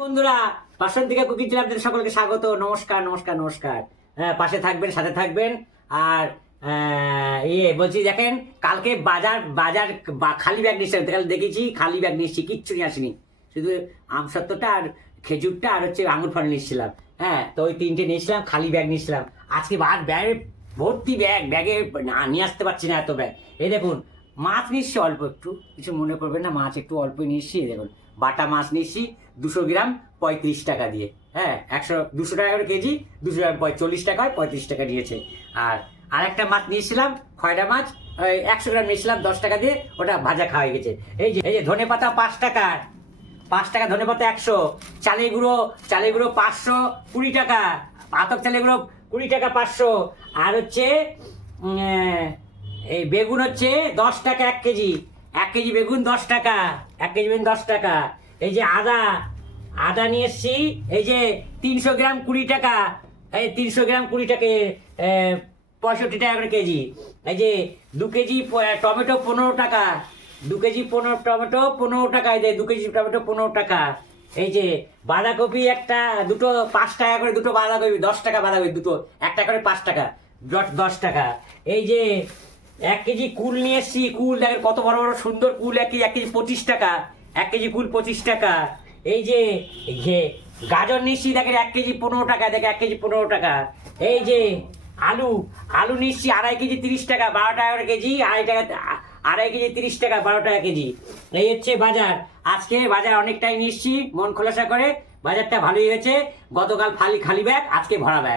বন্ধুরা, বাসন্তিকা কুকিং চ্যানেলে আপনাদের সকলকে স্বাগত। নমস্কার নমস্কার নমস্কার। হ্যাঁ, পাশে থাকবেন, সাথে থাকবেন। আর বলছি, দেখেন কালকে বাজার বাজার খালি ব্যাগ নিচ্ছিলাম, কাল দেখেছি খালি ব্যাগ নিচ্ছি, কিচ্ছু নিয়ে আসিনি, শুধু আমসত্ত্বটা আর খেজুরটা আর আঙুর ফল নিচ্ছিলাম। হ্যাঁ, তো ওই তিনটে নিয়েছিলাম, খালি ব্যাগ নিচ্ছিলাম। আজকে ব্যাগে ভর্তি ব্যাগে নিয়ে আসতে পারছি না এত ব্যাগ। এই দেখুন, মাছ নিচ্ছি অল্প একটু, কিছু মনে করবেন না, মাছ একটু অল্পই নিচ্ছি। দেখুন, বাটা মাছ নিচ্ছি 200 গ্রাম 35 টাকা দিয়ে। হ্যাঁ, 200 টাকা করে কেজি, 200 গ্রাম 40 টাকা হয়, 35 টাকা নিয়েছে। আর আরেকটা মাছ নিয়েছিলাম, খয়রা মাছ, ওই 100 গ্রাম নিয়েছিলাম 10 টাকা দিয়ে, ওটা ভাজা খাওয়া গেছে। এই যে ধনে পাতা 5 টাকা, 5 টাকা ধনে পাতা 100, চালের গুঁড়ো 520 টাকা, আতপ চালের গুঁড়ো 20 টাকা 500। আর হচ্ছে এই বেগুন হচ্ছে 10 টাকা 1 কেজি, 1 কেজি বেগুন 10 টাকা, 1 কেজি বেগুন 10 টাকা। এই যে আদা নিয়ে এসছি, এই যে 300 গ্রাম 20 টাকা, এই 300 গ্রাম 20 টাকা, 65 টাকা করে কেজি। এই যে 2 কেজি টমেটো 15 টাকা, 2 কেজি টমেটো 15 টাকা, এই যে 2 কেজি টমেটো 15 টাকা। এই যে বাঁধাকপি দুটো 5 টাকা করে, দুটো বাঁধাকপি 10 টাকা, বাঁধাকপি দুটো 1 টাকা করে 5 টাকা, 10 টাকা। এই যে 1 কেজি কুল নিয়ে এসছি, কুল দেখেন কত বড় বড় সুন্দর কুল, 1 কেজি 25 টাকা, 1 কেজি কুল 25 টাকা। এই যে গাজর নিচ্ছি, দেখেন 1 কেজি 15 টাকা, দেখে 1 কেজি 15 টাকা। এই যে আলু নিচ্ছি 2.5 কেজি 30 টাকা, 12 টাকা করে কেজি, 2.5 কেজি 30 টাকা, 12 টাকা কেজি। এই হচ্ছে বাজার। আজকে বাজার অনেকটাই নিচ্ছি, মন খোলাসা করে, বাজারটা ভালোই হয়েছে। গতকাল খালি ব্যাগ, আজকে ভরা ব্যাগ।